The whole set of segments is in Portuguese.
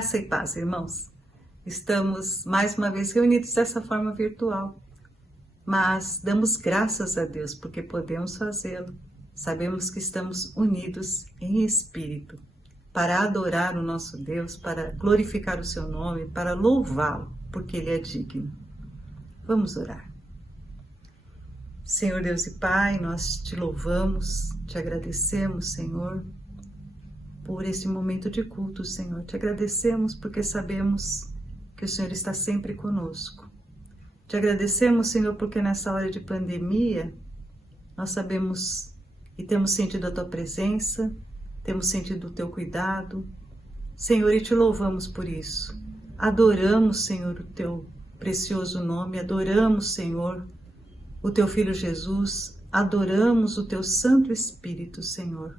Graça e paz, irmãos. Estamos mais uma vez reunidos dessa forma virtual, mas damos graças a Deus porque podemos fazê-lo. Sabemos que estamos unidos em espírito para adorar o nosso Deus, para glorificar o seu nome, para louvá-lo, porque ele é digno. Vamos orar. Senhor Deus e Pai, nós te louvamos, te agradecemos, Senhor, por esse momento de culto, Senhor. Te agradecemos porque sabemos que o Senhor está sempre conosco. Te agradecemos, Senhor, porque nessa hora de pandemia, nós sabemos e temos sentido a Tua presença, temos sentido o Teu cuidado, Senhor, e te louvamos por isso. Adoramos, Senhor, o Teu precioso nome, adoramos, Senhor, o Teu Filho Jesus, adoramos o Teu Santo Espírito, Senhor.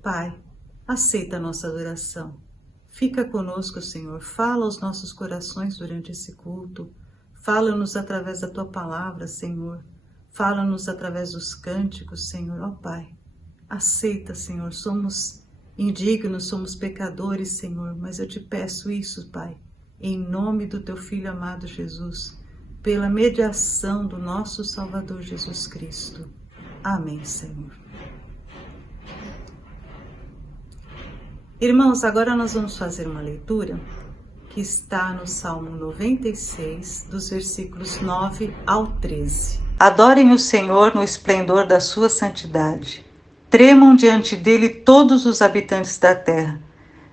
Pai, aceita a nossa adoração. Fica conosco, Senhor. Fala aos nossos corações durante esse culto. Fala-nos através da Tua palavra, Senhor. Fala-nos através dos cânticos, Senhor. Ó Pai, aceita, Senhor. Somos indignos, somos pecadores, Senhor. Mas eu te peço isso, Pai, em nome do Teu Filho amado Jesus, pela mediação do nosso Salvador Jesus Cristo. Amém, Senhor. Irmãos, agora nós vamos fazer uma leitura que está no Salmo 96, dos versículos 9 ao 13. Adorem o Senhor no esplendor da sua santidade. Tremam diante dele todos os habitantes da terra.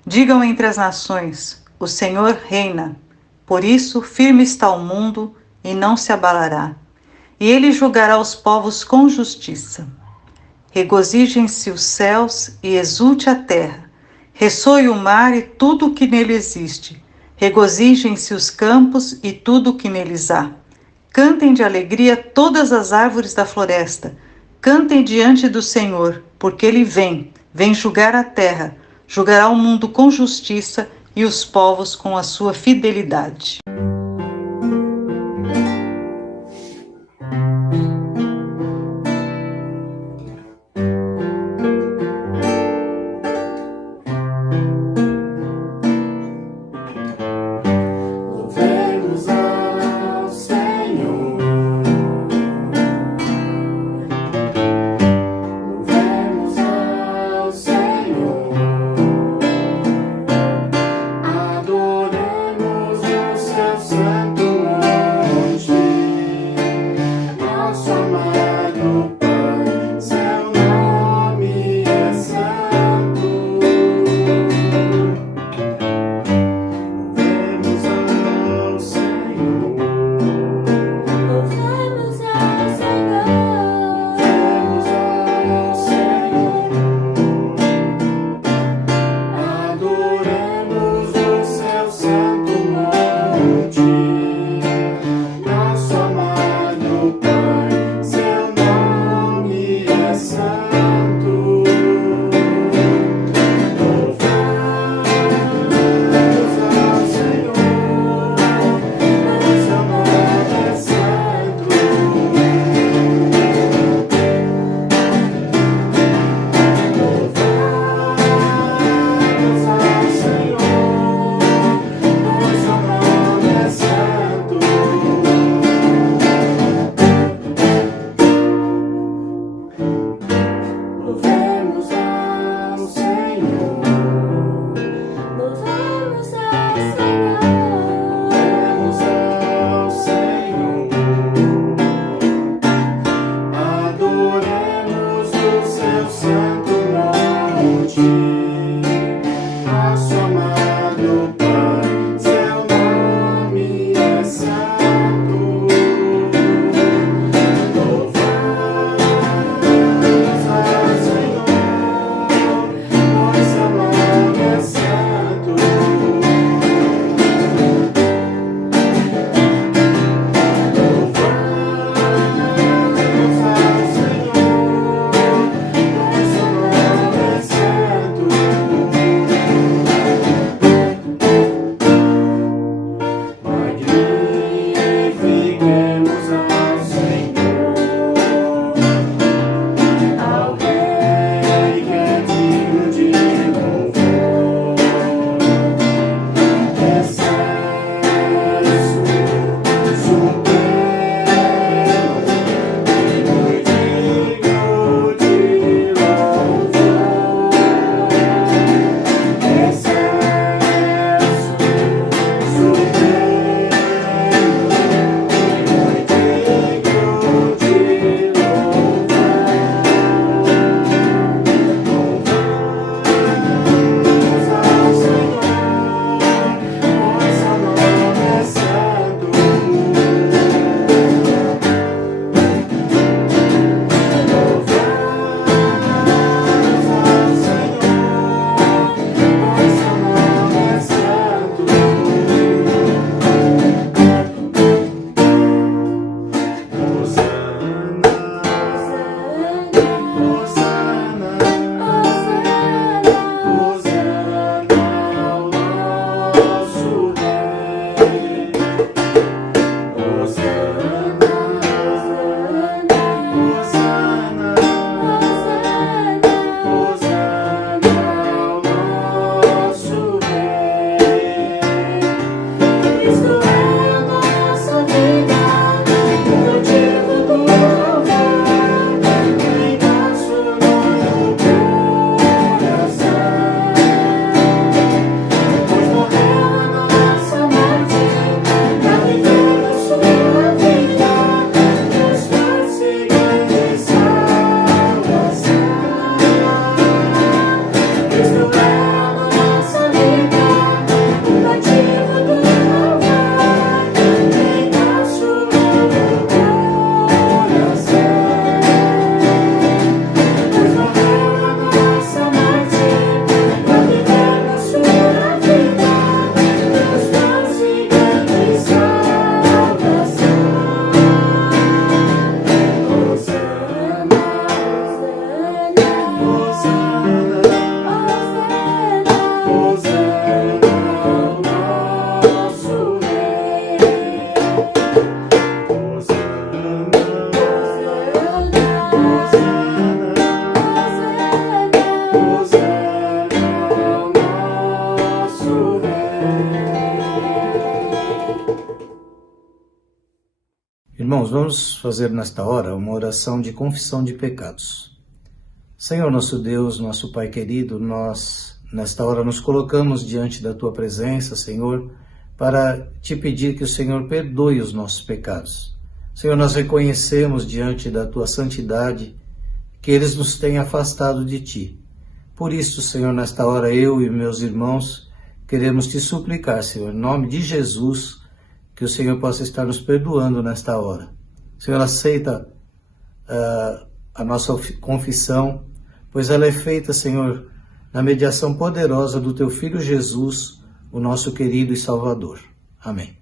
Digam entre as nações, o Senhor reina. Por isso, firme está o mundo e não se abalará. E ele julgará os povos com justiça. Regozijem-se os céus e exulte a terra. Ressoe o mar e tudo o que nele existe. Regozijem-se os campos e tudo o que neles há. Cantem de alegria todas as árvores da floresta. Cantem diante do Senhor, porque ele vem julgar a terra, julgará o mundo com justiça e os povos com a sua fidelidade. Adoremos o seu Irmãos, vamos fazer nesta hora uma oração de confissão de pecados. Senhor nosso Deus, nosso Pai querido, nós nesta hora nos colocamos diante da Tua presença, Senhor, para Te pedir que o Senhor perdoe os nossos pecados. Senhor, nós reconhecemos diante da Tua santidade que eles nos têm afastado de Ti. Por isso, Senhor, nesta hora eu e meus irmãos queremos Te suplicar, Senhor, em nome de Jesus, que o Senhor possa estar nos perdoando nesta hora. Senhor, aceita a nossa confissão, pois ela é feita, Senhor, na mediação poderosa do Teu Filho Jesus, o nosso querido e Salvador. Amém.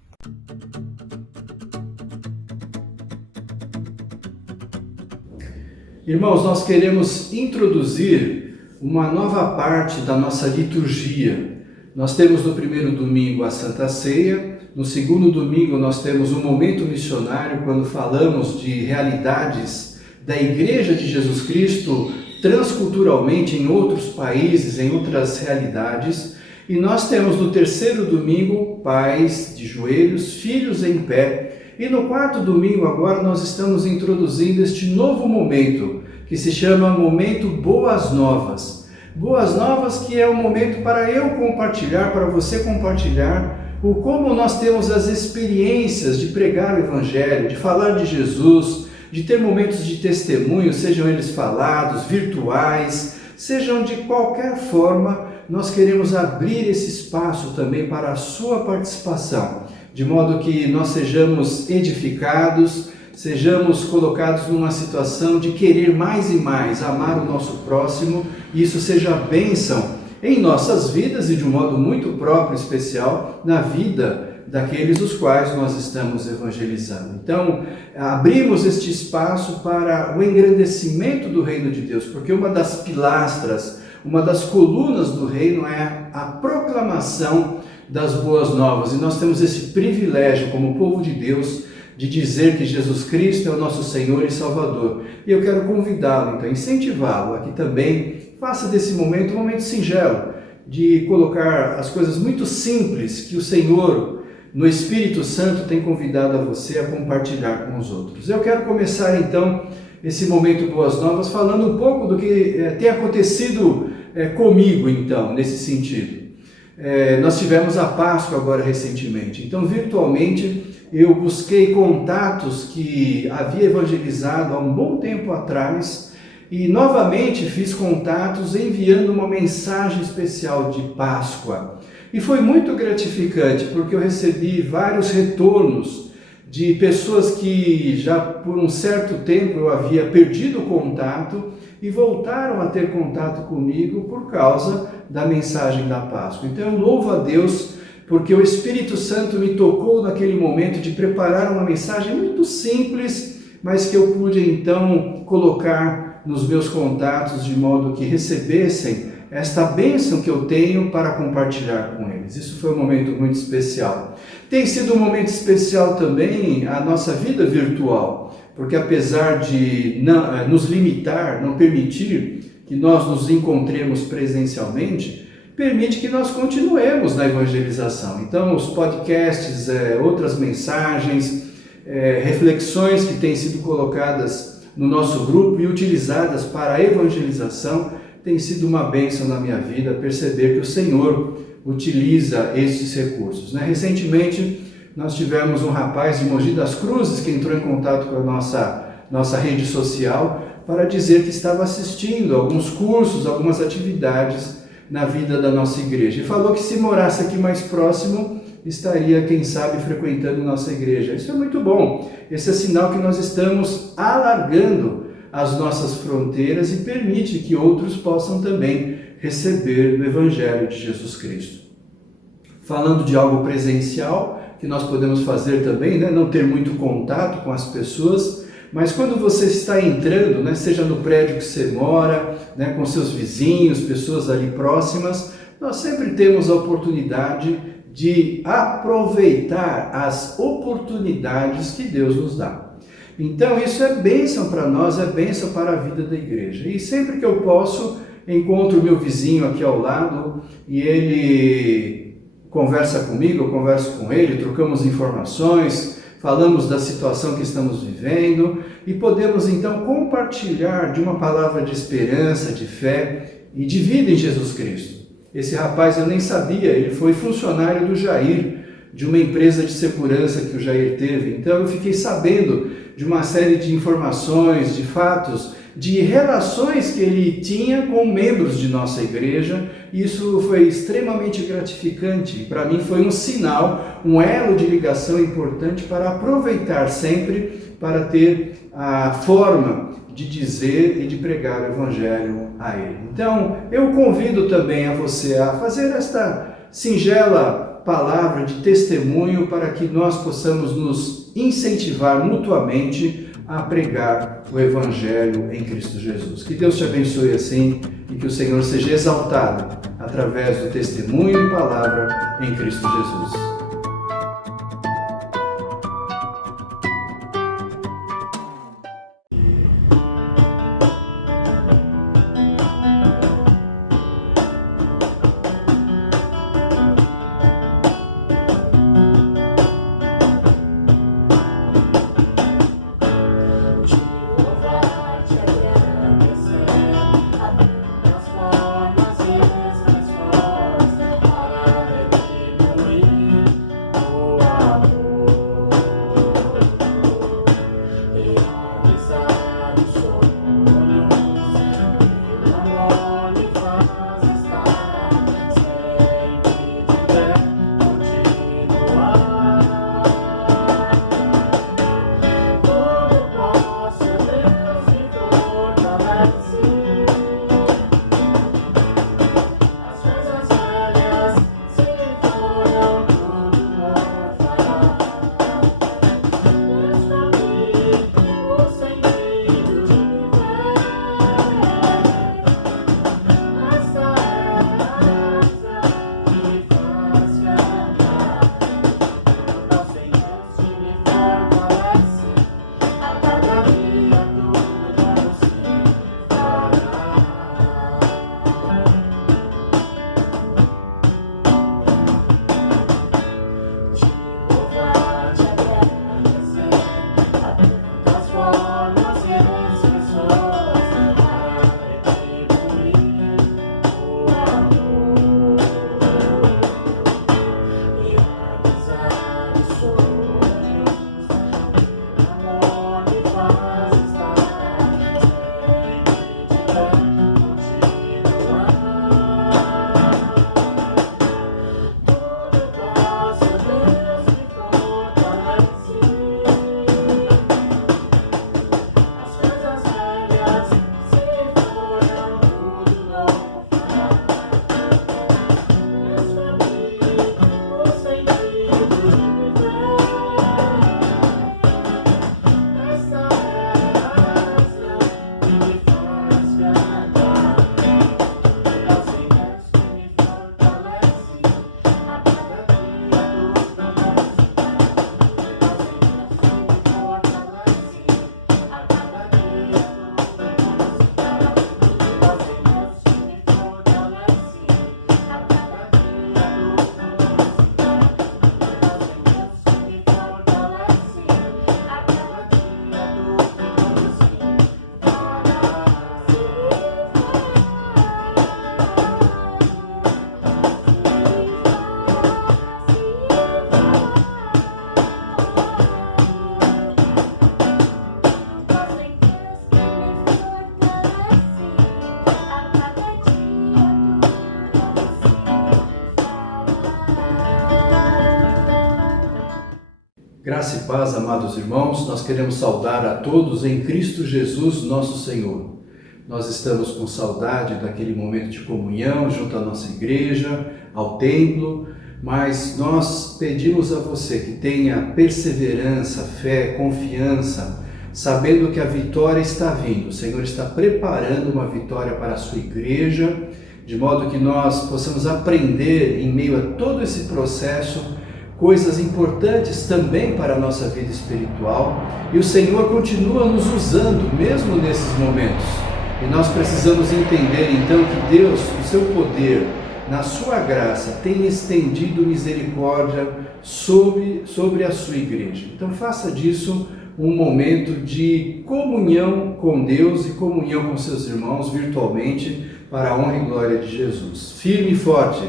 Irmãos, nós queremos introduzir uma nova parte da nossa liturgia. Nós temos no primeiro domingo a Santa Ceia. No segundo domingo nós temos um momento missionário, quando falamos de realidades da Igreja de Jesus Cristo transculturalmente em outros países, em outras realidades. E nós temos no terceiro domingo pais de joelhos, filhos em pé. E no quarto domingo agora nós estamos introduzindo este novo momento, que se chama Momento Boas Novas. Boas Novas, que é um momento para eu compartilhar, para você compartilhar, o como nós temos as experiências de pregar o Evangelho, de falar de Jesus, de ter momentos de testemunho, sejam eles falados, virtuais, sejam de qualquer forma, nós queremos abrir esse espaço também para a sua participação, de modo que nós sejamos edificados, sejamos colocados numa situação de querer mais e mais amar o nosso próximo, e isso seja bênção em nossas vidas e de um modo muito próprio, especial, na vida daqueles os quais nós estamos evangelizando. Então, abrimos este espaço para o engrandecimento do reino de Deus, porque uma das pilastras, uma das colunas do reino é a proclamação das boas novas, e nós temos esse privilégio como povo de Deus de dizer que Jesus Cristo é o nosso Senhor e Salvador. E eu quero convidá-lo, então, incentivá-lo a que também faça desse momento um momento singelo, de colocar as coisas muito simples que o Senhor, no Espírito Santo, tem convidado a você a compartilhar com os outros. Eu quero começar, então, esse momento Boas Novas falando um pouco do que tem acontecido comigo, então, nesse sentido. Nós tivemos a Páscoa agora recentemente, então, virtualmente, eu busquei contatos que havia evangelizado há um bom tempo atrás e novamente fiz contatos enviando uma mensagem especial de Páscoa. E foi muito gratificante, porque eu recebi vários retornos de pessoas que já por um certo tempo eu havia perdido o contato e voltaram a ter contato comigo por causa da mensagem da Páscoa. Então eu louvo a Deus porque o Espírito Santo me tocou naquele momento de preparar uma mensagem muito simples, mas que eu pude então colocar nos meus contatos de modo que recebessem esta bênção que eu tenho para compartilhar com eles. Isso foi um momento muito especial. Tem sido um momento especial também a nossa vida virtual, porque apesar de nos limitar, não permitir que nós nos encontremos presencialmente, permite que nós continuemos na evangelização. Então, os podcasts, outras mensagens, reflexões que têm sido colocadas no nosso grupo e utilizadas para a evangelização, tem sido uma bênção na minha vida perceber que o Senhor utiliza esses recursos. Recentemente, nós tivemos um rapaz de Mogi das Cruzes que entrou em contato com a nossa rede social para dizer que estava assistindo alguns cursos, algumas atividades na vida da nossa igreja. E falou que se morasse aqui mais próximo, estaria, quem sabe, frequentando nossa igreja. Isso é muito bom. Esse é sinal que nós estamos alargando as nossas fronteiras e permite que outros possam também receber o Evangelho de Jesus Cristo. Falando de algo presencial, que nós podemos fazer também, não ter muito contato com as pessoas, mas quando você está entrando, seja no prédio que você mora, com seus vizinhos, pessoas ali próximas, nós sempre temos a oportunidade de aproveitar as oportunidades que Deus nos dá. Então isso é bênção para nós, é bênção para a vida da igreja. E sempre que eu posso, encontro o meu vizinho aqui ao lado e ele conversa comigo, eu converso com ele, trocamos informações, falamos da situação que estamos vivendo e podemos então compartilhar de uma palavra de esperança, de fé e de vida em Jesus Cristo. Esse rapaz eu nem sabia, ele foi funcionário do Jair, de uma empresa de segurança que o Jair teve. Então eu fiquei sabendo de uma série de informações, de fatos, de relações que ele tinha com membros de nossa igreja. Isso foi extremamente gratificante. Para mim foi um sinal, um elo de ligação importante para aproveitar sempre, para ter a forma de dizer e de pregar o Evangelho a ele. Então, eu convido também a você a fazer esta singela palavra de testemunho para que nós possamos nos incentivar mutuamente a pregar o Evangelho em Cristo Jesus. Que Deus te abençoe assim e que o Senhor seja exaltado através do testemunho e palavra em Cristo Jesus. Graça e paz, amados irmãos, nós queremos saudar a todos em Cristo Jesus, nosso Senhor. Nós estamos com saudade daquele momento de comunhão junto à nossa igreja, ao templo, mas nós pedimos a você que tenha perseverança, fé, confiança, sabendo que a vitória está vindo. O Senhor está preparando uma vitória para a sua igreja, de modo que nós possamos aprender em meio a todo esse processo coisas importantes também para a nossa vida espiritual, e o Senhor continua nos usando mesmo nesses momentos. E nós precisamos entender então que Deus, o seu poder, na sua graça, tem estendido misericórdia sobre a sua igreja. Então faça disso um momento de comunhão com Deus e comunhão com seus irmãos virtualmente, para a honra e glória de Jesus. Firme e forte,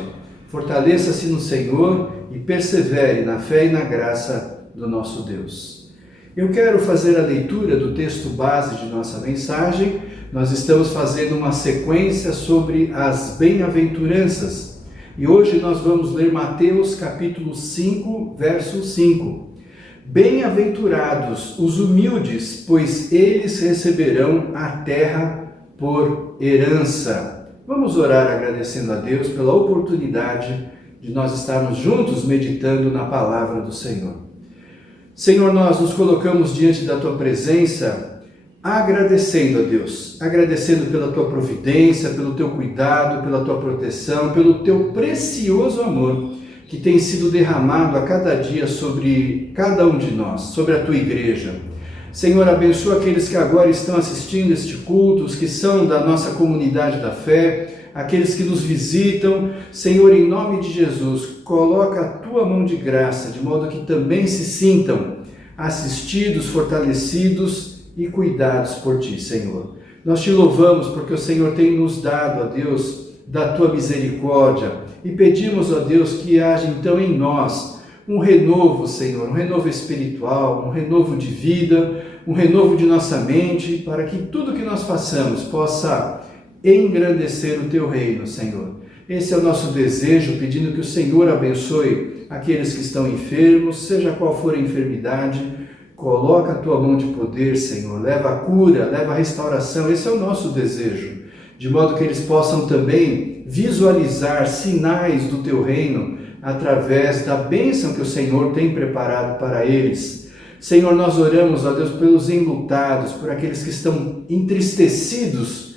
fortaleça-se no Senhor e persevere na fé e na graça do nosso Deus. Eu quero fazer a leitura do texto base de nossa mensagem. Nós estamos fazendo uma sequência sobre as bem-aventuranças. E hoje nós vamos ler Mateus capítulo 5, verso 5. Bem-aventurados os humildes, pois eles receberão a terra por herança. Vamos orar agradecendo a Deus pela oportunidade de nós estarmos juntos meditando na palavra do Senhor. Senhor, nós nos colocamos diante da Tua presença, agradecendo a Deus, agradecendo pela Tua providência, pelo Teu cuidado, pela Tua proteção, pelo Teu precioso amor que tem sido derramado a cada dia sobre cada um de nós, sobre a Tua igreja. Senhor, abençoa aqueles que agora estão assistindo este culto, os que são da nossa comunidade da fé, aqueles que nos visitam. Senhor, em nome de Jesus, coloca a Tua mão de graça, de modo que também se sintam assistidos, fortalecidos e cuidados por Ti, Senhor. Nós Te louvamos porque o Senhor tem nos dado, ó Deus, da Tua misericórdia, e pedimos, ó Deus, que haja então em nós um renovo, Senhor, um renovo espiritual, um renovo de vida, um renovo de nossa mente, para que tudo que nós façamos possa engrandecer o Teu reino, Senhor. Esse é o nosso desejo, pedindo que o Senhor abençoe aqueles que estão enfermos, seja qual for a enfermidade. Coloca a Tua mão de poder, Senhor, leva a cura, leva a restauração. Esse é o nosso desejo, de modo que eles possam também visualizar sinais do Teu reino através da bênção que o Senhor tem preparado para eles. Senhor, nós oramos, ó Deus, pelos enlutados, por aqueles que estão entristecidos,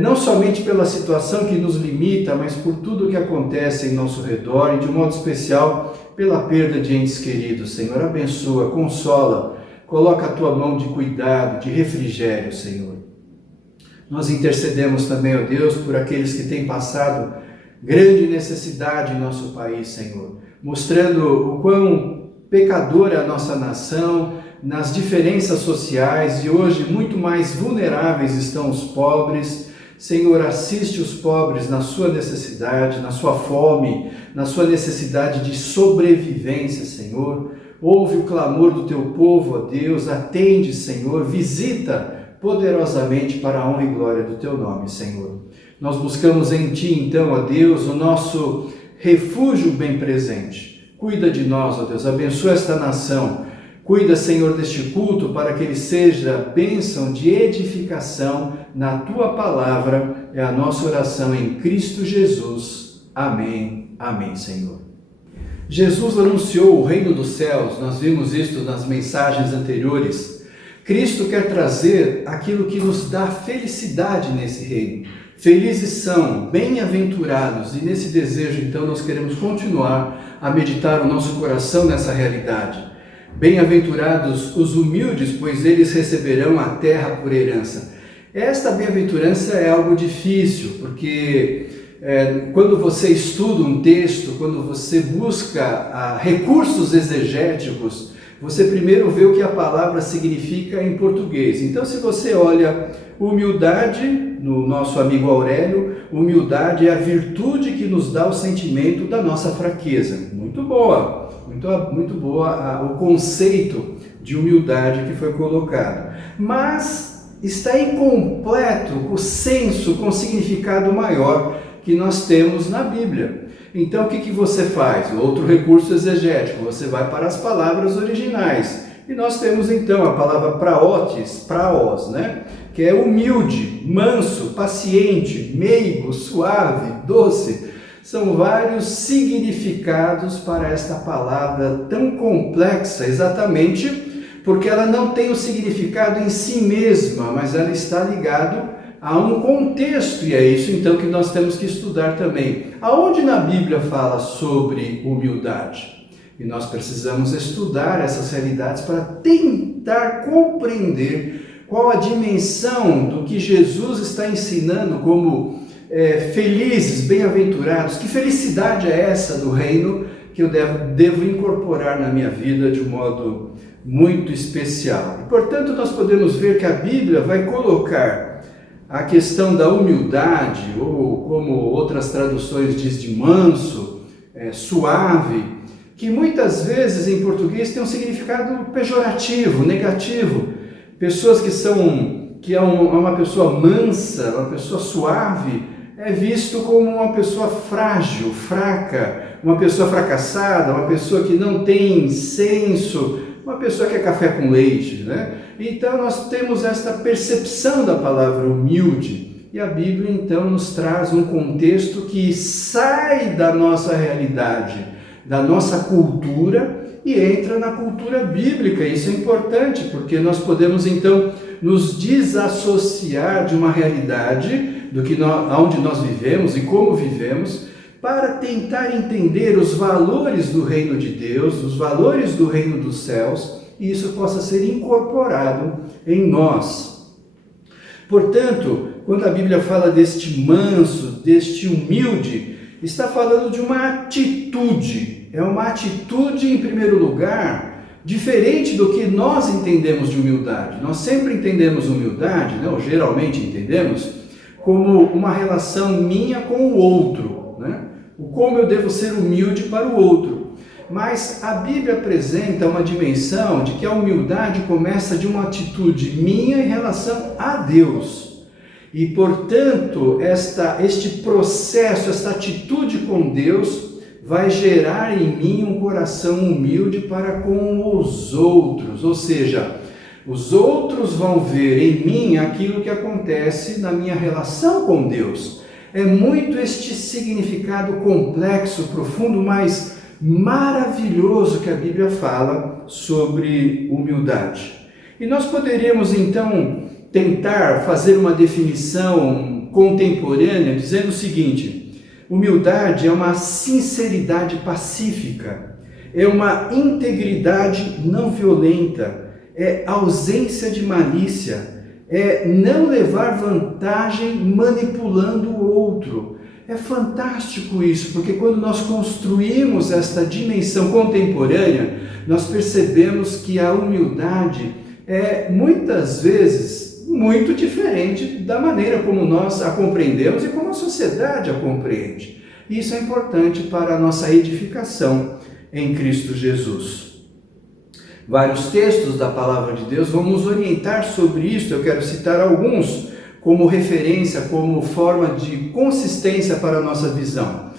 não somente pela situação que nos limita, mas por tudo o que acontece em nosso redor, e de um modo especial pela perda de entes queridos. Senhor, abençoa, consola, coloca a Tua mão de cuidado, de refrigério, Senhor. Nós intercedemos também, ó Deus, por aqueles que têm passado grande necessidade em nosso país, Senhor, mostrando o quão pecadora é a nossa nação, nas diferenças sociais, e hoje muito mais vulneráveis estão os pobres. Senhor, assiste os pobres na sua necessidade, na sua fome, na sua necessidade de sobrevivência, Senhor. Ouve o clamor do Teu povo, ó Deus, atende, Senhor, visita poderosamente para a honra e glória do Teu nome, Senhor. Nós buscamos em Ti, então, ó Deus, o nosso refúgio bem presente. Cuida de nós, ó Deus, abençoa esta nação. Cuida, Senhor, deste culto para que ele seja bênção de edificação na Tua palavra. É a nossa oração em Cristo Jesus. Amém. Amém, Senhor. Jesus anunciou o reino dos céus. Nós vimos isso nas mensagens anteriores. Cristo quer trazer aquilo que nos dá felicidade nesse reino. Felizes são, bem-aventurados, e nesse desejo, então, nós queremos continuar a meditar o nosso coração nessa realidade. Bem-aventurados os humildes, pois eles receberão a terra por herança. Esta bem-aventurança é algo difícil, porque quando você estuda um texto, quando você busca recursos exegéticos, você primeiro vê o que a palavra significa em português. Então, se você olha humildade, no nosso amigo Aurélio, humildade é a virtude que nos dá o sentimento da nossa fraqueza. Muito boa, muito boa o conceito de humildade que foi colocado. Mas está incompleto o senso com significado maior que nós temos na Bíblia. Então, o que você faz? Outro recurso exegético, você vai para as palavras originais. E nós temos, então, a palavra praos, né? Que é humilde, manso, paciente, meigo, suave, doce. São vários significados para esta palavra tão complexa, exatamente porque ela não tem o significado em si mesma, mas ela está ligada a um contexto, e é isso então que nós temos que estudar também. Aonde na Bíblia fala sobre humildade? E nós precisamos estudar essas realidades para tentar compreender qual a dimensão do que Jesus está ensinando como felizes, bem-aventurados. Que felicidade é essa do reino que eu devo incorporar na minha vida de um modo muito especial? E, portanto, nós podemos ver que a Bíblia vai colocar a questão da humildade, ou como outras traduções diz, de manso, suave, que muitas vezes em português tem um significado pejorativo, negativo. Pessoas que é uma pessoa mansa, uma pessoa suave, é visto como uma pessoa frágil, fraca, uma pessoa fracassada, uma pessoa que não tem senso, uma pessoa que é café com leite, né? Então nós temos esta percepção da palavra humilde, e a Bíblia então nos traz um contexto que sai da nossa realidade, da nossa cultura, e entra na cultura bíblica. Isso é importante, porque nós podemos então nos desassociar de uma realidade onde nós vivemos e como vivemos, para tentar entender os valores do reino de Deus, os valores do reino dos céus, e isso possa ser incorporado em nós. Portanto, quando a Bíblia fala deste manso, deste humilde, está falando de uma atitude. É uma atitude, em primeiro lugar, diferente do que nós entendemos de humildade. Nós sempre entendemos humildade, né, ou geralmente entendemos, como uma relação minha com o outro, né? O como eu devo ser humilde para o outro. Mas a Bíblia apresenta uma dimensão de que a humildade começa de uma atitude minha em relação a Deus. E, portanto, este processo, esta atitude com Deus vai gerar em mim um coração humilde para com os outros. Ou seja, os outros vão ver em mim aquilo que acontece na minha relação com Deus. É muito este significado complexo, profundo, mas maravilhoso que a Bíblia fala sobre humildade. E nós poderíamos então tentar fazer uma definição contemporânea dizendo o seguinte: humildade é uma sinceridade pacífica, é uma integridade não violenta, é ausência de malícia, é não levar vantagem manipulando o outro. É fantástico isso, porque quando nós construímos esta dimensão contemporânea, nós percebemos que a humildade é muitas vezes muito diferente da maneira como nós a compreendemos e como a sociedade a compreende. Isso é importante para a nossa edificação em Cristo Jesus. Vários textos da Palavra de Deus vão nos orientar sobre isso. Eu quero citar alguns como referência, como forma de consistência para a nossa visão.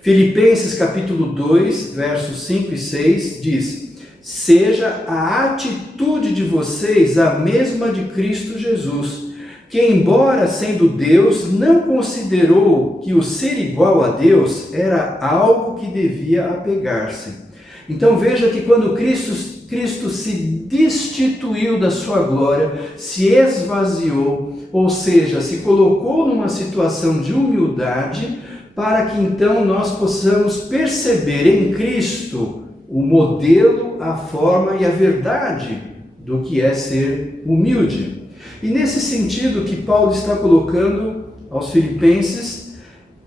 Filipenses capítulo 2, versos 5 e 6 diz: seja a atitude de vocês a mesma de Cristo Jesus, que embora sendo Deus, não considerou que o ser igual a Deus era algo que devia apegar-se. Então veja que quando Cristo se destituiu da sua glória, se esvaziou, ou seja, se colocou numa situação de humildade, para que então nós possamos perceber em Cristo o modelo, a forma e a verdade do que é ser humilde. E nesse sentido que Paulo está colocando aos filipenses,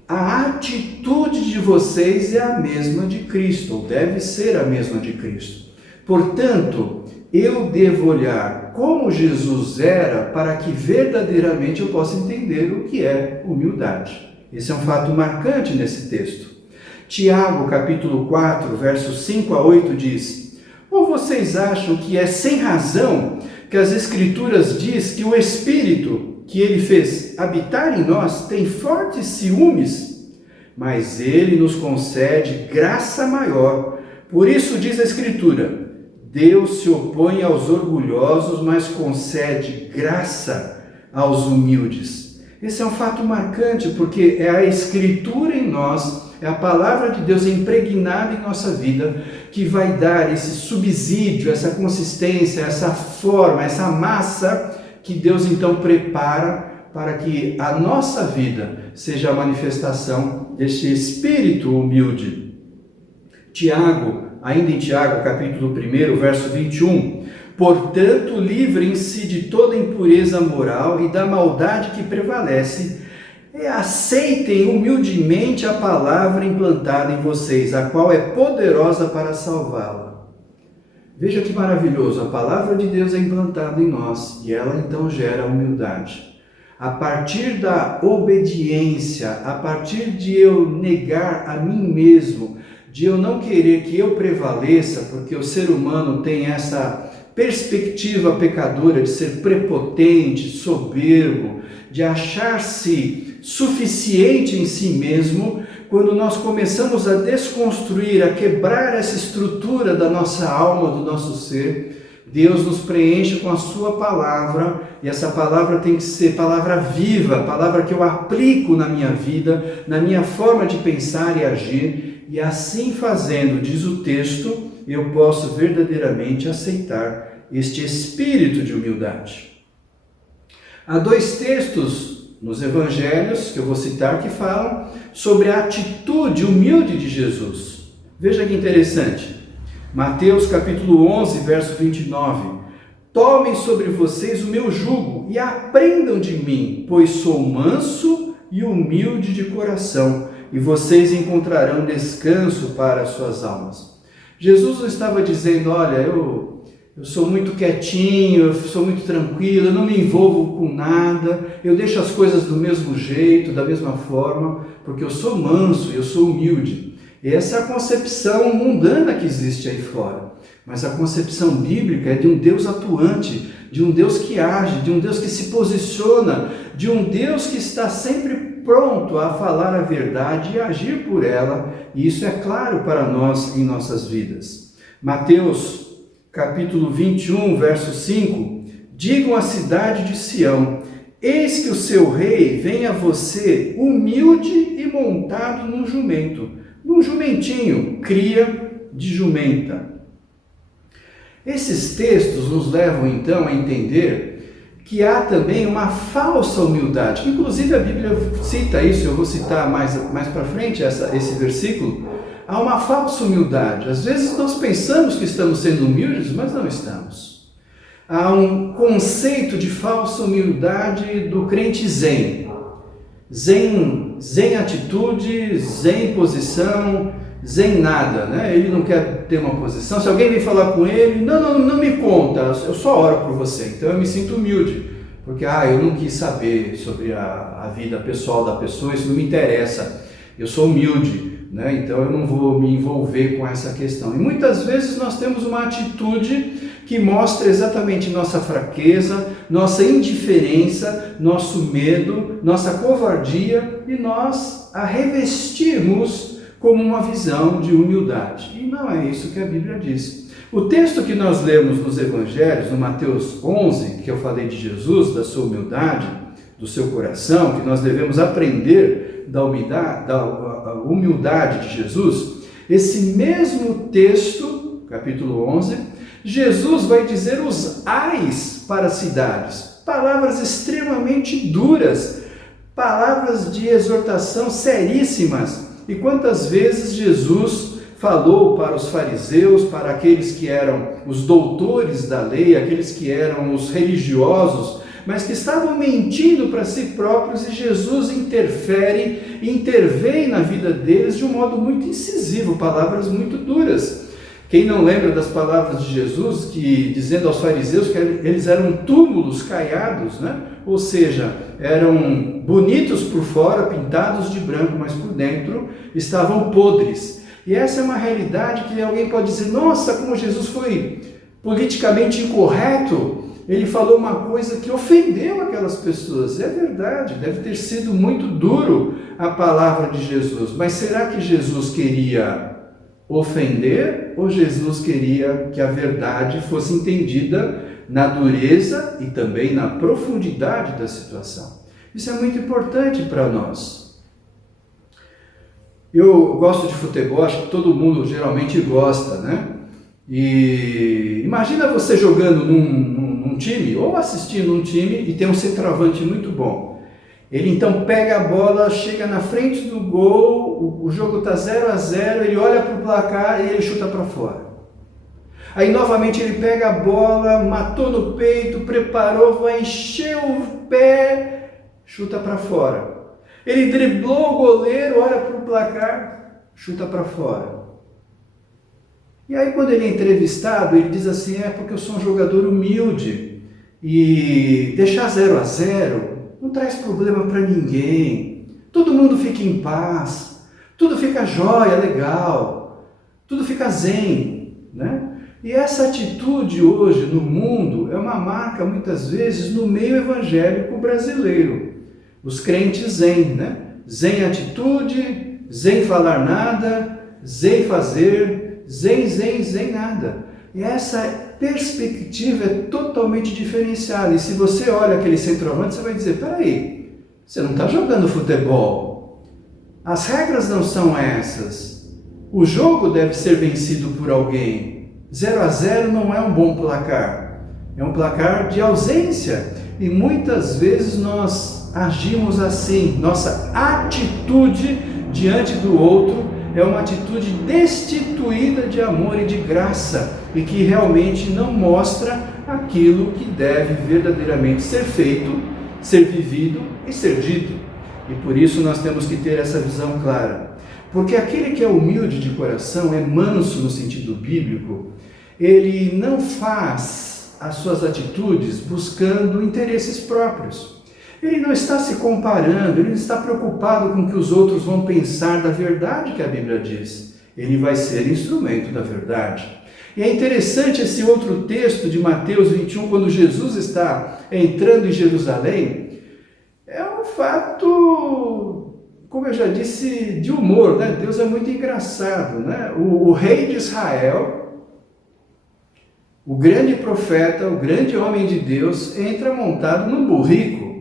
a atitude de vocês é a mesma de Cristo, ou deve ser a mesma de Cristo. Portanto, eu devo olhar como Jesus era para que verdadeiramente eu possa entender o que é humildade. Esse é um fato marcante nesse texto. Tiago, capítulo 4, versos 5 a 8 diz: ou vocês acham que é sem razão que as Escrituras diz que o Espírito que ele fez habitar em nós tem fortes ciúmes mas Ele nos concede graça maior. Por isso diz a Escritura: Deus se opõe aos orgulhosos, mas concede graça aos humildes. Esse é um fato marcante, porque é a Escritura em nós, é a palavra de Deus impregnada em nossa vida, que vai dar esse subsídio, essa consistência, essa forma, essa massa que Deus então prepara para que a nossa vida seja a manifestação deste espírito humilde. Tiago, ainda em Tiago, capítulo 1, verso 21, portanto, livrem-se de toda impureza moral e da maldade que prevalece, e aceitem humildemente a palavra implantada em vocês, a qual é poderosa para salvá-la. Veja que maravilhoso, a palavra de Deus é implantada em nós e ela então gera humildade. A partir da obediência, a partir de eu negar a mim mesmo, de eu não querer que eu prevaleça, porque o ser humano tem essa perspectiva pecadora de ser prepotente, soberbo, de achar-se suficiente em si mesmo. Quando nós começamos a desconstruir, a quebrar essa estrutura da nossa alma, do nosso ser, Deus nos preenche com a sua palavra, e essa palavra tem que ser palavra viva, palavra que eu aplico na minha vida, na minha forma de pensar e agir, e assim fazendo, diz o texto, eu posso verdadeiramente aceitar este espírito de humildade. Há 2 textos nos evangelhos que eu vou citar que falam sobre a atitude humilde de Jesus. Veja que interessante. Mateus capítulo 11, verso 29. Tomem sobre vocês o meu jugo e aprendam de mim, pois sou manso e humilde de coração, e vocês encontrarão descanso para as suas almas. Jesus não estava dizendo, olha, eu sou muito quietinho, eu sou muito tranquilo, eu não me envolvo com nada, eu deixo as coisas do mesmo jeito, da mesma forma, porque eu sou manso, eu sou humilde. E essa é a concepção mundana que existe aí fora. Mas a concepção bíblica é de um Deus atuante, de um Deus que age, de um Deus que se posiciona, de um Deus que está sempre pronto a falar a verdade e agir por ela. E isso é claro para nós em nossas vidas. Mateus capítulo 21, verso 5, digam à cidade de Sião, eis que o seu rei vem a você humilde e montado num jumentinho, cria de jumenta. Esses textos nos levam então a entender que há também uma falsa humildade, que inclusive a Bíblia cita isso, eu vou citar mais para frente esse versículo. Há uma falsa humildade. Às vezes nós pensamos que estamos sendo humildes, mas não estamos. Há um conceito de falsa humildade do crente zen. Zen atitude, zen posição, zen nada, né? Ele não quer ter uma posição. Se alguém vem falar com ele, não me conta, eu só oro por você. Então eu me sinto humilde, porque eu não quis saber sobre a vida pessoal da pessoa, isso não me interessa. Eu sou humilde. Então eu não vou me envolver com essa questão. E muitas vezes nós temos uma atitude que mostra exatamente nossa fraqueza, nossa indiferença, nosso medo, nossa covardia, e nós a revestimos como uma visão de humildade. E não é isso que a Bíblia diz. O texto que nós lemos nos evangelhos, no Mateus 11, que eu falei de Jesus, da sua humildade, do seu coração, que nós devemos aprender da humildade de Jesus, esse mesmo texto, capítulo 11, Jesus vai dizer os ais para as cidades, palavras extremamente duras, palavras de exortação seríssimas. E quantas vezes Jesus falou para os fariseus, para aqueles que eram os doutores da lei, aqueles que eram os religiosos, mas que estavam mentindo para si próprios, e Jesus intervém na vida deles de um modo muito incisivo, palavras muito duras. Quem não lembra das palavras de Jesus, que dizendo aos fariseus que eles eram túmulos caiados, né? Ou seja, eram bonitos por fora, pintados de branco, mas por dentro estavam podres. E essa é uma realidade que alguém pode dizer, nossa, como Jesus foi politicamente incorreto, ele falou uma coisa que ofendeu aquelas pessoas. É verdade, deve ter sido muito duro a palavra de Jesus. Mas será que Jesus queria ofender ou Jesus queria que a verdade fosse entendida na dureza e também na profundidade da situação? Isso é muito importante para nós. Eu gosto de futebol, acho que todo mundo geralmente gosta, né? E imagina você jogando num time ou assistindo um time e tem um centroavante muito bom. Ele então pega a bola, chega na frente do gol, o jogo está 0-0, ele olha para o placar e ele chuta para fora. Aí novamente ele pega a bola, matou no peito, preparou, vai encher o pé, chuta para fora. Ele driblou o goleiro, olha para o placar, chuta para fora. E aí quando ele é entrevistado, ele diz assim, porque eu sou um jogador humilde e deixar 0-0 não traz problema para ninguém. Todo mundo fica em paz, tudo fica jóia, legal, tudo fica zen, né? E essa atitude hoje no mundo é uma marca muitas vezes no meio evangélico brasileiro. Os crentes zen, né? Zen atitude, zen falar nada, zen fazer, zen nada. E essa perspectiva é totalmente diferenciada. E se você olha aquele centroavante, você vai dizer, peraí, você não está jogando futebol. As regras não são essas. O jogo deve ser vencido por alguém. 0-0 não é um bom placar. É um placar de ausência. E muitas vezes nós agimos assim. Nossa atitude diante do outro é uma atitude destituída de amor e de graça e que realmente não mostra aquilo que deve verdadeiramente ser feito, ser vivido e ser dito. E por isso nós temos que ter essa visão clara. Porque aquele que é humilde de coração, é manso no sentido bíblico, ele não faz as suas atitudes buscando interesses próprios. Ele não está se comparando, ele não está preocupado com o que os outros vão pensar da verdade que a Bíblia diz. Ele vai ser instrumento da verdade. E é interessante esse outro texto de Mateus 21, quando Jesus está entrando em Jerusalém, é um fato, como eu já disse, de humor, né? Deus é muito engraçado, né? O rei de Israel, o grande profeta, o grande homem de Deus, entra montado num burrico.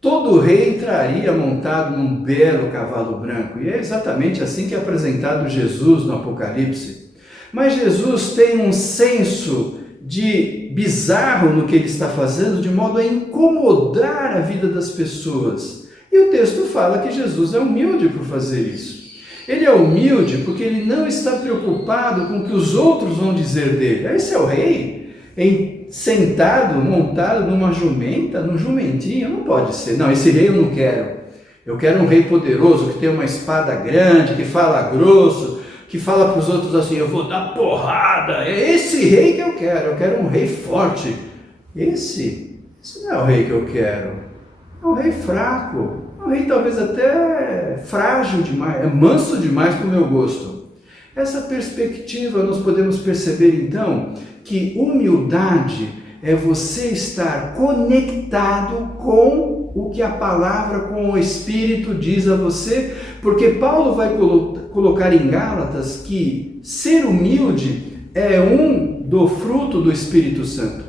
Todo rei entraria montado num belo cavalo branco, e é exatamente assim que é apresentado Jesus no Apocalipse. Mas Jesus tem um senso de bizarro no que ele está fazendo, de modo a incomodar a vida das pessoas. E o texto fala que Jesus é humilde por fazer isso. Ele é humilde porque ele não está preocupado com o que os outros vão dizer dele. Esse é o rei, sentado, montado numa jumenta, num jumentinho, não pode ser. Não, esse rei eu não quero. Eu quero um rei poderoso, que tem uma espada grande, que fala grosso, que fala para os outros assim, eu vou dar porrada. É esse rei que eu quero um rei forte. Esse não é o rei que eu quero. É um rei fraco, é um rei talvez até frágil demais, é manso demais para o meu gosto. Essa perspectiva nós podemos perceber então que humildade é você estar conectado com o que a palavra, com o Espírito diz a você, porque Paulo vai colocar em Gálatas que ser humilde é do fruto do Espírito Santo.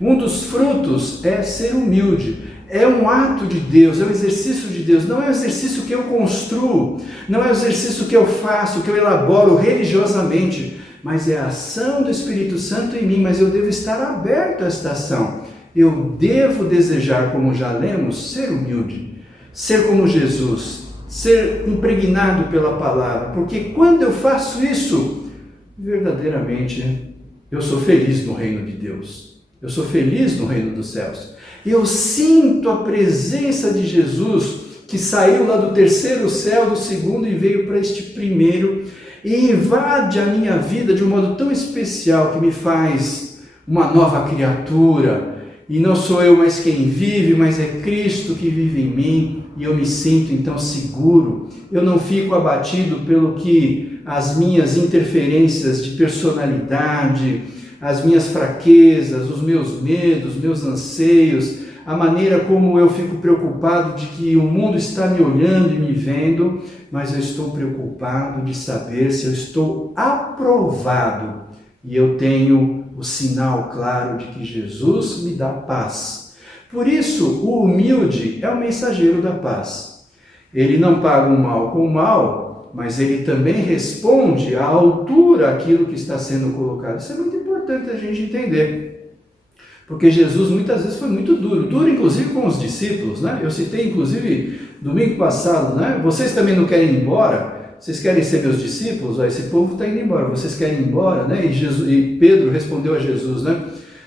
Um dos frutos é ser humilde. É um ato de Deus, é um exercício de Deus, não é um exercício que eu construo, não é um exercício que eu faço, que eu elaboro religiosamente, mas é a ação do Espírito Santo em mim, mas eu devo estar aberto a esta ação. Eu devo desejar, como já lemos, ser humilde, ser como Jesus, ser impregnado pela palavra, porque quando eu faço isso, verdadeiramente eu sou feliz no reino de Deus, eu sou feliz no reino dos céus. Eu sinto a presença de Jesus, que saiu lá do terceiro céu, do segundo, e veio para este primeiro, e invade a minha vida de um modo tão especial, que me faz uma nova criatura, e não sou eu mais quem vive, mas é Cristo que vive em mim, e eu me sinto então seguro. Eu não fico abatido pelo que as minhas interferências de personalidade, as minhas fraquezas, os meus medos, meus anseios, a maneira como eu fico preocupado de que o mundo está me olhando e me vendo, mas eu estou preocupado de saber se eu estou aprovado e eu tenho o sinal claro de que Jesus me dá paz. Por isso, o humilde é o mensageiro da paz. Ele não paga o mal com o mal, mas ele também responde à altura aquilo que está sendo colocado. Isso é muito importante a gente entender. Porque Jesus muitas vezes foi muito duro inclusive com os discípulos, né? Eu citei inclusive domingo passado, né? Vocês também não querem ir embora? Vocês querem ser meus discípulos? Esse povo está indo embora, vocês querem ir embora, né? E Pedro respondeu a Jesus, né?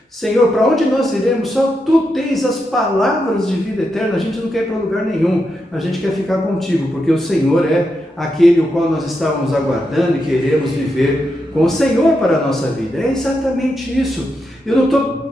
Senhor, para onde nós iremos? Só tu tens as palavras de vida eterna, a gente não quer ir para lugar nenhum, a gente quer ficar contigo, porque o Senhor é aquele o qual nós estávamos aguardando e queremos viver com o Senhor para a nossa vida. É exatamente isso.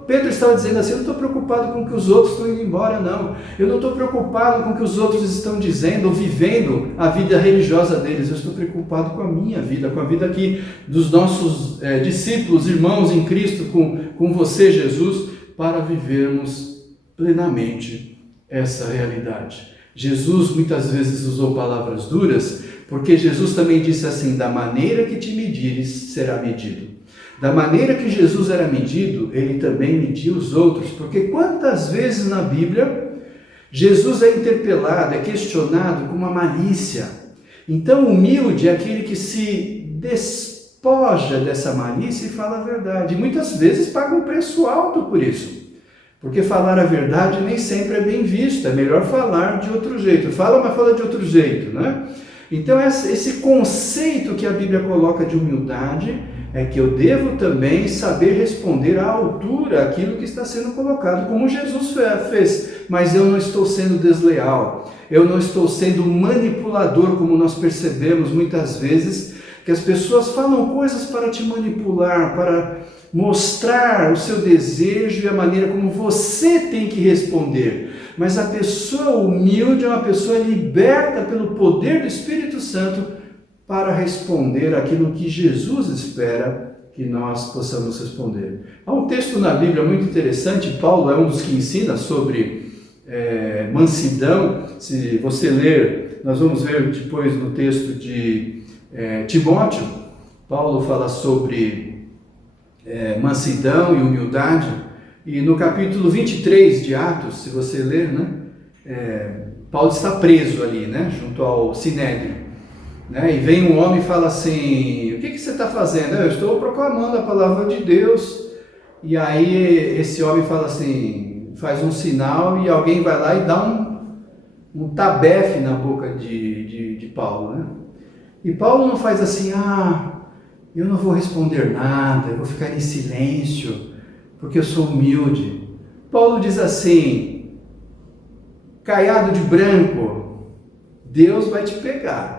Pedro estava dizendo assim, eu não estou preocupado com o que os outros estão indo embora, não. Eu não estou preocupado com o que os outros estão dizendo ou vivendo a vida religiosa deles. Eu estou preocupado com a minha vida, com a vida aqui dos nossos discípulos, irmãos em Cristo, com você, Jesus, para vivermos plenamente essa realidade. Jesus muitas vezes usou palavras duras, porque Jesus também disse assim, da maneira que te medires, será medido. Da maneira que Jesus era medido, ele também media os outros, porque quantas vezes na Bíblia Jesus é interpelado, é questionado com uma malícia. Então, humilde é aquele que se despoja dessa malícia e fala a verdade. E muitas vezes paga um preço alto por isso, porque falar a verdade nem sempre é bem visto, é melhor falar de outro jeito. Fala, mas fala de outro jeito, né? Então, esse conceito que a Bíblia coloca de humildade é que eu devo também saber responder à altura aquilo que está sendo colocado, como Jesus fez, mas eu não estou sendo desleal, eu não estou sendo manipulador, como nós percebemos muitas vezes, que as pessoas falam coisas para te manipular, para mostrar o seu desejo e a maneira como você tem que responder. Mas a pessoa humilde é uma pessoa liberta pelo poder do Espírito Santo para responder aquilo que Jesus espera que nós possamos responder. Há um texto na Bíblia muito interessante, Paulo é um dos que ensina sobre mansidão. Se você ler, nós vamos ver depois no texto de Timóteo, Paulo fala sobre mansidão e humildade, e no capítulo 23 de Atos, se você ler, né, Paulo está preso ali, né, junto ao Sinédrio. E vem um homem e fala assim, o que você está fazendo? Eu estou proclamando a palavra de Deus. E aí esse homem fala assim, faz um sinal e alguém vai lá e dá um tabefe na boca de Paulo, né? E Paulo não faz assim, eu não vou responder nada, eu vou ficar em silêncio, porque eu sou humilde. Paulo diz assim, caiado de branco, Deus vai te pegar.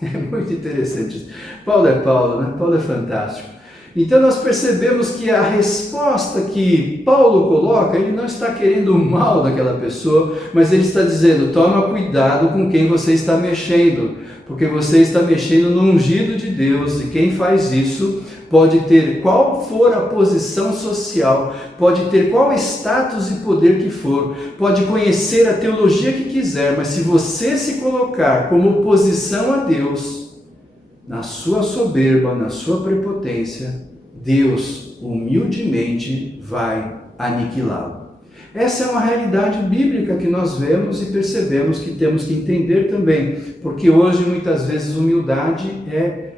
É muito interessante isso. Paulo é Paulo, né? Paulo é fantástico. Então nós percebemos que a resposta que Paulo coloca, ele não está querendo o mal daquela pessoa, mas ele está dizendo, toma cuidado com quem você está mexendo, porque você está mexendo no ungido de Deus, e quem faz isso pode ter qual for a posição social, pode ter qual status e poder que for, pode conhecer a teologia que quiser, mas se você se colocar como oposição a Deus, na sua soberba, na sua prepotência, Deus humildemente vai aniquilá-lo. Essa é uma realidade bíblica que nós vemos e percebemos que temos que entender também, porque hoje muitas vezes humildade é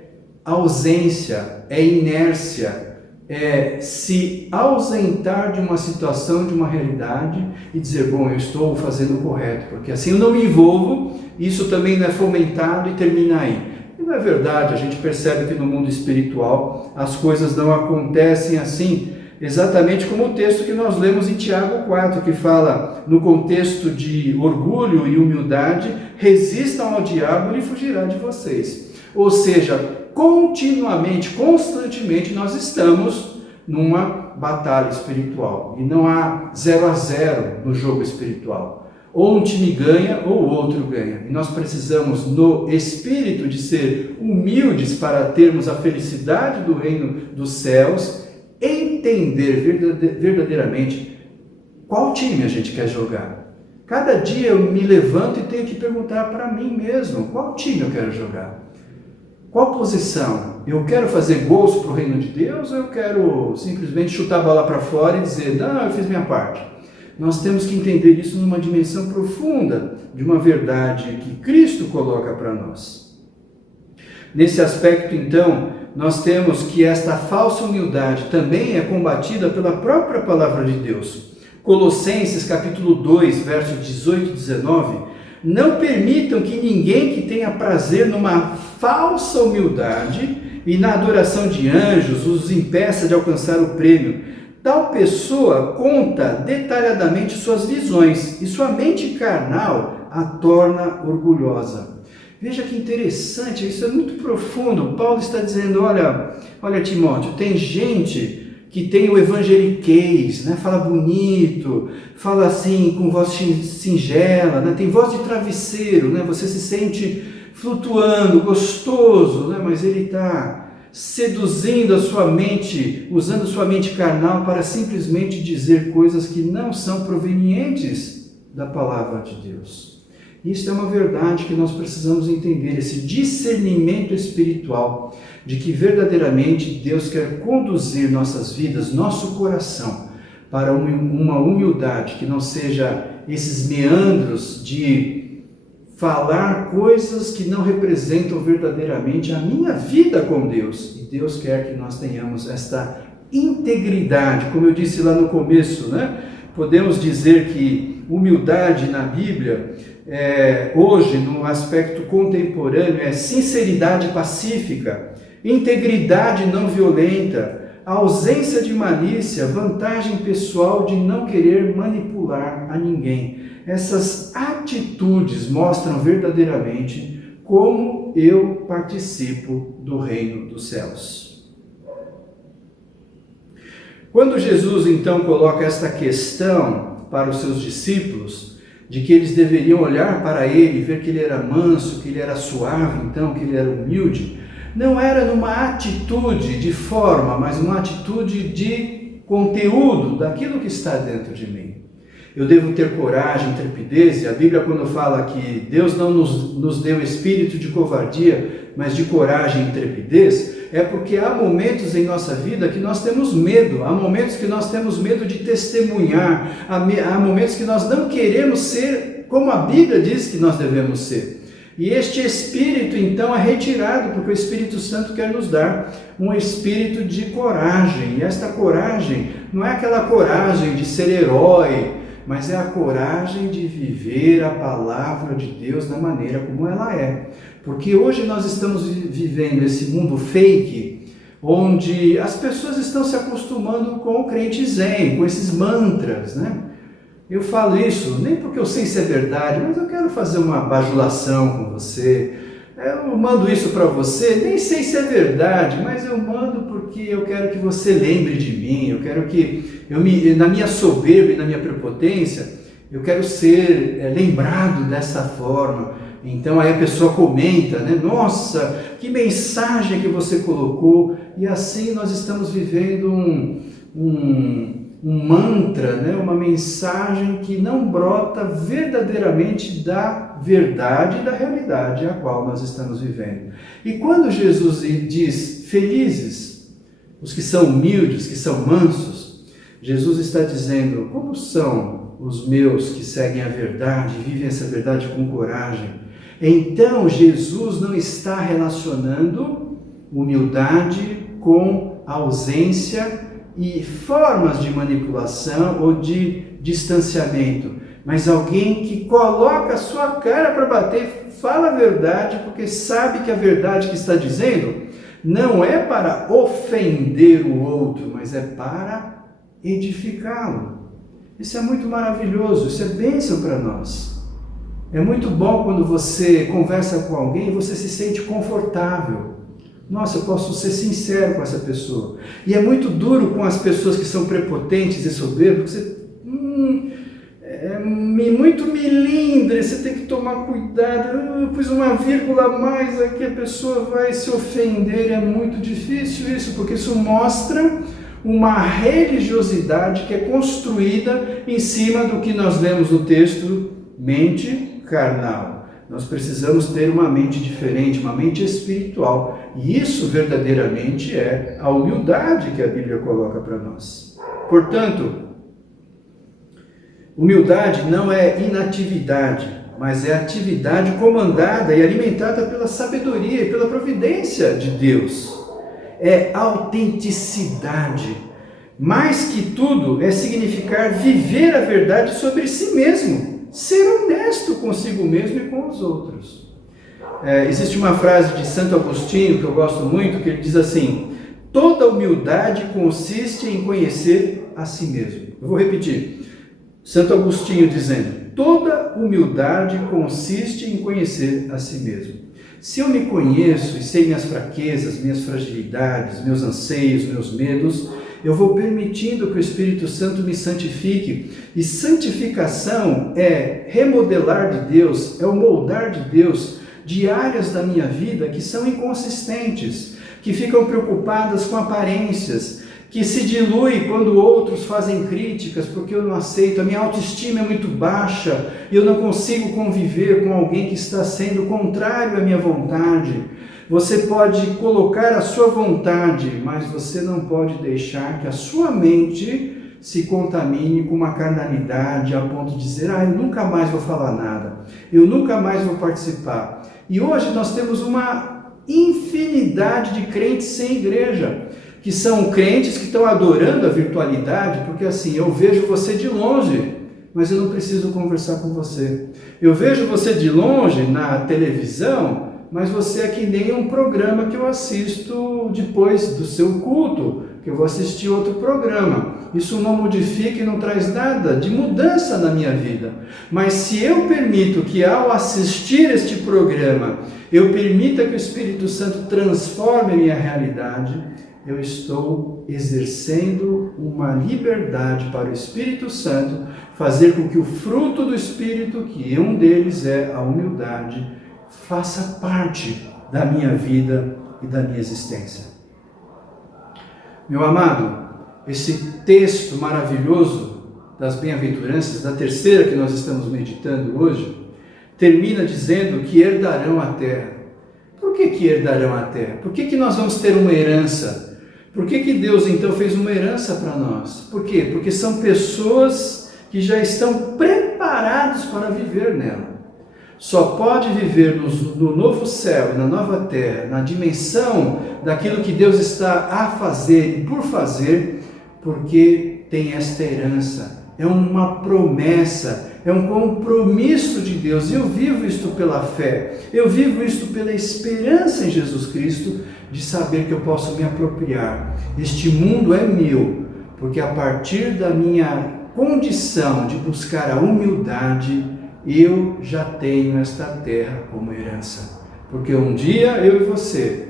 ausência, é inércia, é se ausentar de uma situação, de uma realidade e dizer, bom, eu estou fazendo o correto, porque assim eu não me envolvo, isso também não é fomentado e termina aí. E não é verdade, a gente percebe que no mundo espiritual as coisas não acontecem assim, exatamente como o texto que nós lemos em Tiago 4, que fala no contexto de orgulho e humildade, resistam ao diabo e ele fugirá de vocês. Ou seja, continuamente, constantemente, nós estamos numa batalha espiritual. E não há 0-0 no jogo espiritual. Ou um time ganha, ou o outro ganha. E nós precisamos, no espírito de ser humildes para termos a felicidade do reino dos céus, entender verdadeiramente qual time a gente quer jogar. Cada dia eu me levanto e tenho que perguntar para mim mesmo, qual time eu quero jogar? Qual posição? Eu quero fazer gols para o reino de Deus ou eu quero simplesmente chutar a bola para fora e dizer, não, eu fiz minha parte? Nós temos que entender isso numa dimensão profunda de uma verdade que Cristo coloca para nós. Nesse aspecto, então, nós temos que esta falsa humildade também é combatida pela própria palavra de Deus. Colossenses capítulo 2, versos 18 e 19, não permitam que ninguém que tenha prazer numa falsa humildade e na adoração de anjos os impeça de alcançar o prêmio. Tal pessoa conta detalhadamente suas visões e sua mente carnal a torna orgulhosa. Veja que interessante, isso é muito profundo. Paulo está dizendo, olha Timóteo, tem gente que tem o evangeliquez, né? Fala bonito, fala assim com voz singela, né? Tem voz de travesseiro, né? Você se sente flutuando, gostoso, né? Mas ele está seduzindo a sua mente, usando sua mente carnal para simplesmente dizer coisas que não são provenientes da palavra de Deus. Isso é uma verdade que nós precisamos entender, esse discernimento espiritual de que verdadeiramente Deus quer conduzir nossas vidas, nosso coração, para uma humildade que não seja esses meandros de falar coisas que não representam verdadeiramente a minha vida com Deus. E Deus quer que nós tenhamos esta integridade, como eu disse lá no começo, né? Podemos dizer que humildade na Bíblia, hoje, no aspecto contemporâneo, é sinceridade pacífica, integridade não violenta, ausência de malícia, vantagem pessoal de não querer manipular a ninguém. Essas atitudes mostram verdadeiramente como eu participo do reino dos céus. Quando Jesus então coloca esta questão para os seus discípulos, de que eles deveriam olhar para ele, ver que ele era manso, que ele era suave, então, que ele era humilde, não era numa atitude de forma, mas uma atitude de conteúdo daquilo que está dentro de mim. Eu devo ter coragem, intrepidez, e a Bíblia quando fala que Deus não nos deu espírito de covardia, mas de coragem e intrepidez, é porque há momentos em nossa vida que nós temos medo, há momentos que nós temos medo de testemunhar, há momentos que nós não queremos ser como a Bíblia diz que nós devemos ser. E este espírito então é retirado, porque o Espírito Santo quer nos dar um espírito de coragem. E esta coragem não é aquela coragem de ser herói, mas é a coragem de viver a palavra de Deus da maneira como ela é. Porque hoje nós estamos vivendo esse mundo fake, onde as pessoas estão se acostumando com o crente zen, com esses mantras, né? Eu falo isso nem porque eu sei se é verdade, mas eu quero fazer uma bajulação com você. Eu mando isso para você, nem sei se é verdade, mas eu mando porque eu quero que você lembre de mim, eu quero que, na minha soberba e na minha prepotência, eu quero ser lembrado dessa forma. Então aí a pessoa comenta, né? Nossa, que mensagem que você colocou. E assim nós estamos vivendo um mantra, né? Uma mensagem que não brota verdadeiramente da verdade e da realidade a qual nós estamos vivendo. E quando Jesus diz felizes os que são humildes, que são mansos, Jesus está dizendo como são os meus que seguem a verdade, vivem essa verdade com coragem. Então, Jesus não está relacionando humildade com ausência e formas de manipulação ou de distanciamento, mas alguém que coloca a sua cara para bater, fala a verdade, porque sabe que a verdade que está dizendo não é para ofender o outro, mas é para edificá-lo. Isso é muito maravilhoso, isso é bênção para nós. É muito bom quando você conversa com alguém e você se sente confortável. Nossa, eu posso ser sincero com essa pessoa. E é muito duro com as pessoas que são prepotentes e soberbas, porque você muito milindre, você tem que tomar cuidado. Eu pus uma vírgula a mais aqui, a pessoa vai se ofender. É muito difícil isso, porque isso mostra uma religiosidade que é construída em cima do que nós lemos no texto, mente carnal. Nós precisamos ter uma mente diferente, uma mente espiritual. E isso verdadeiramente é a humildade que a Bíblia coloca para nós. Portanto, humildade não é inatividade, mas é atividade comandada e alimentada pela sabedoria e pela providência de Deus. É autenticidade. Mais que tudo, é significar viver a verdade sobre si mesmo. Ser honesto consigo mesmo e com os outros. Existe uma frase de Santo Agostinho que eu gosto muito, que ele diz assim: toda humildade consiste em conhecer a si mesmo. Eu vou repetir. Santo Agostinho dizendo: toda humildade consiste em conhecer a si mesmo. Se eu me conheço e sei minhas fraquezas, minhas fragilidades, meus anseios, meus medos, eu vou permitindo que o Espírito Santo me santifique. E santificação é remodelar de Deus, é o moldar de Deus de áreas da minha vida que são inconsistentes, que ficam preocupadas com aparências, que se dilui quando outros fazem críticas, porque eu não aceito, a minha autoestima é muito baixa, e eu não consigo conviver com alguém que está sendo contrário à minha vontade. Você pode colocar a sua vontade, mas você não pode deixar que a sua mente se contamine com uma carnalidade a ponto de dizer: eu nunca mais vou falar nada, eu nunca mais vou participar. E hoje nós temos uma infinidade de crentes sem igreja, que são crentes que estão adorando a virtualidade, porque assim, eu vejo você de longe, mas eu não preciso conversar com você. Eu vejo você de longe na televisão, mas você é que nem um programa que eu assisto depois do seu culto, que eu vou assistir outro programa. Isso não modifica e não traz nada de mudança na minha vida. Mas se eu permito que ao assistir este programa, eu permita que o Espírito Santo transforme a minha realidade, eu estou exercendo uma liberdade para o Espírito Santo fazer com que o fruto do Espírito, que um deles é a humildade, faça parte da minha vida e da minha existência. Meu amado, esse texto maravilhoso das bem-aventuranças, da terceira que nós estamos meditando hoje, termina dizendo que herdarão a terra. Por que herdarão a terra? Por que nós vamos ter uma herança? Por que Deus então fez uma herança para nós? Por quê? Porque são pessoas que já estão preparados para viver nela. Só pode viver no novo céu e na nova terra, na dimensão daquilo que Deus está a fazer e por fazer, porque tem esta herança. É uma promessa, é um compromisso de Deus. Eu vivo isto pela fé, eu vivo isto pela esperança em Jesus Cristo, de saber que eu posso me apropriar. Este mundo é meu, porque a partir da minha condição de buscar a humildade, eu já tenho esta terra como herança. Porque um dia eu e você,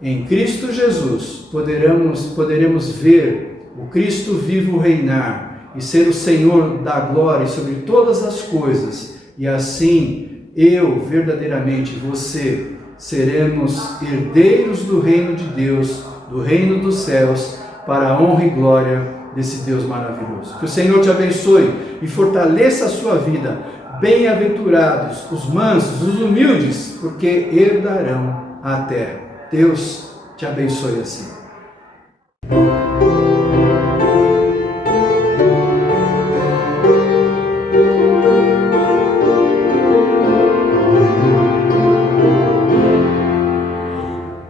em Cristo Jesus, poderemos ver o Cristo vivo reinar e ser o Senhor da glória sobre todas as coisas. E assim, eu verdadeiramente, você, seremos herdeiros do reino de Deus, do reino dos céus, para a honra e glória desse Deus maravilhoso. Que o Senhor te abençoe e fortaleça a sua vida. Bem-aventurados os mansos, os humildes, porque herdarão a terra. Deus te abençoe assim.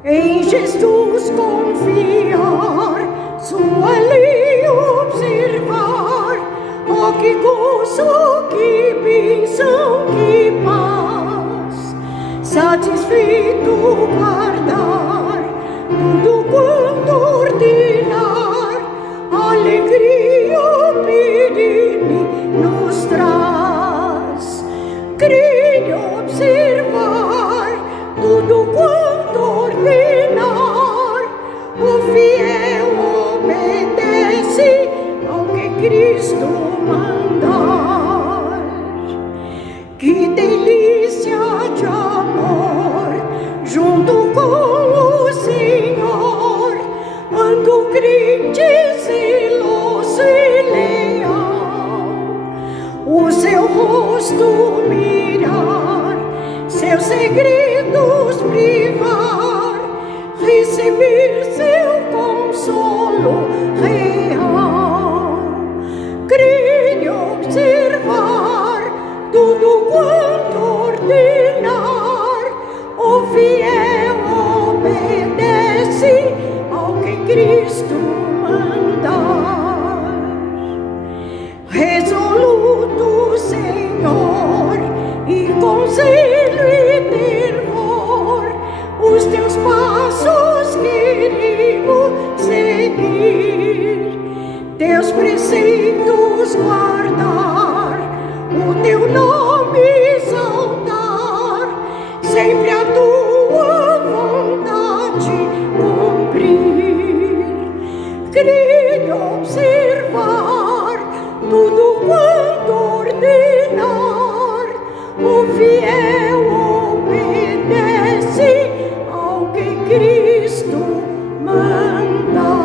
Em Jesus confiar, sua lei observar, oh que gozo, que bênção, que paz, satisfeito guardar tudo quanto ordenar, alegria perene nos traz, crer observar tudo quanto ordenar, o fiel obedece ao que Cristo mandar. Que delícia de amor junto com o Senhor, quando crente, zeloso e leal, o seu rosto mirar, seus segredos privar, receber seu consolo real. Crê observar tudo quanto ordenar, o fiel obedece ao que Cristo mandar. Resoluto, Senhor, e com zelo e fervor, os teus passos queremos seguir, teus preceitos guardar, o teu nome exaltar, sempre a tua vontade cumprir. Crer, observar tudo quanto ordenar, o fiel obedece ao que Cristo mandar.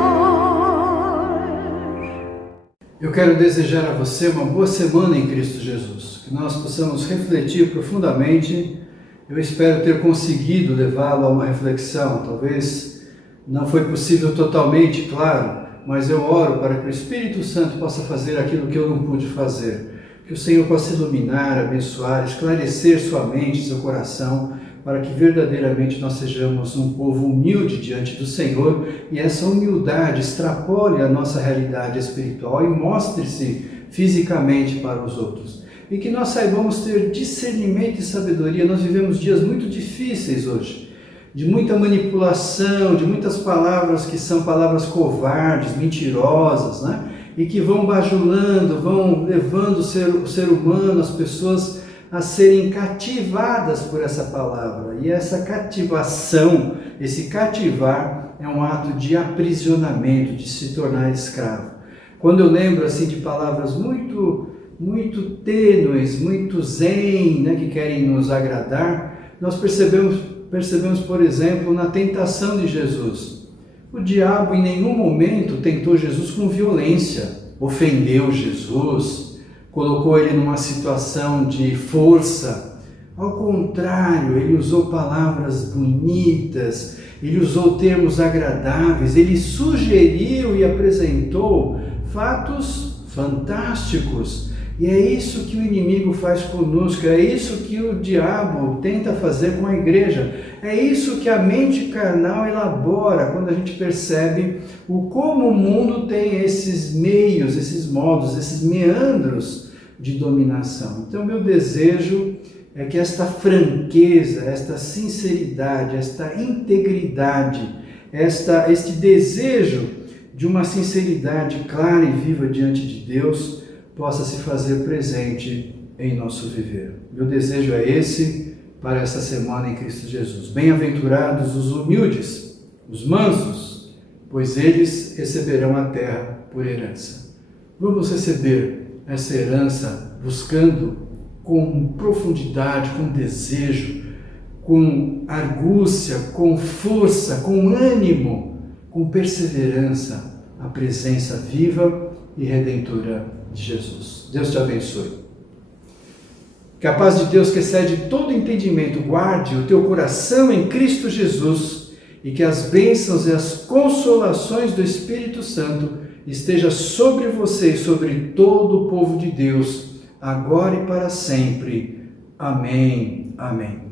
Eu quero desejar a você uma boa semana em Cristo Jesus, que nós possamos refletir profundamente. Eu espero ter conseguido levá-lo a uma reflexão, talvez não foi possível totalmente, claro, mas eu oro para que o Espírito Santo possa fazer aquilo que eu não pude fazer, que o Senhor possa iluminar, abençoar, esclarecer sua mente, seu coração, para que verdadeiramente nós sejamos um povo humilde diante do Senhor e essa humildade extrapole a nossa realidade espiritual e mostre-se fisicamente para os outros. E que nós saibamos ter discernimento e sabedoria. Nós vivemos dias muito difíceis hoje, de muita manipulação, de muitas palavras que são palavras covardes, mentirosas, né? E que vão bajulando, vão levando o ser humano, as pessoas a serem cativadas por essa palavra. E essa cativação, esse cativar, é um ato de aprisionamento, de se tornar escravo. Quando eu lembro assim de palavras muito tênues, muito zen, né, que querem nos agradar, nós percebemos, por exemplo, na tentação de Jesus. O diabo em nenhum momento tentou Jesus com violência, ofendeu Jesus, colocou ele numa situação de força. Ao contrário, ele usou palavras bonitas, ele usou termos agradáveis, ele sugeriu e apresentou fatos fantásticos. E é isso que o inimigo faz conosco, é isso que o diabo tenta fazer com a igreja, é isso que a mente carnal elabora quando a gente percebe como o mundo tem esses meios, esses modos, esses meandros de dominação. Então, meu desejo é que esta franqueza, esta sinceridade, esta integridade, este desejo de uma sinceridade clara e viva diante de Deus possa se fazer presente em nosso viver. Meu desejo é esse para essa semana em Cristo Jesus. Bem-aventurados os humildes, os mansos, pois eles receberão a terra por herança. Vamos receber essa herança buscando com profundidade, com desejo, com argúcia, com força, com ânimo, com perseverança, a presença viva e redentora de Jesus. Deus te abençoe. Que a paz de Deus, que excede todo entendimento, guarde o teu coração em Cristo Jesus e que as bênçãos e as consolações do Espírito Santo estejam sobre você e sobre todo o povo de Deus, agora e para sempre. Amém. Amém.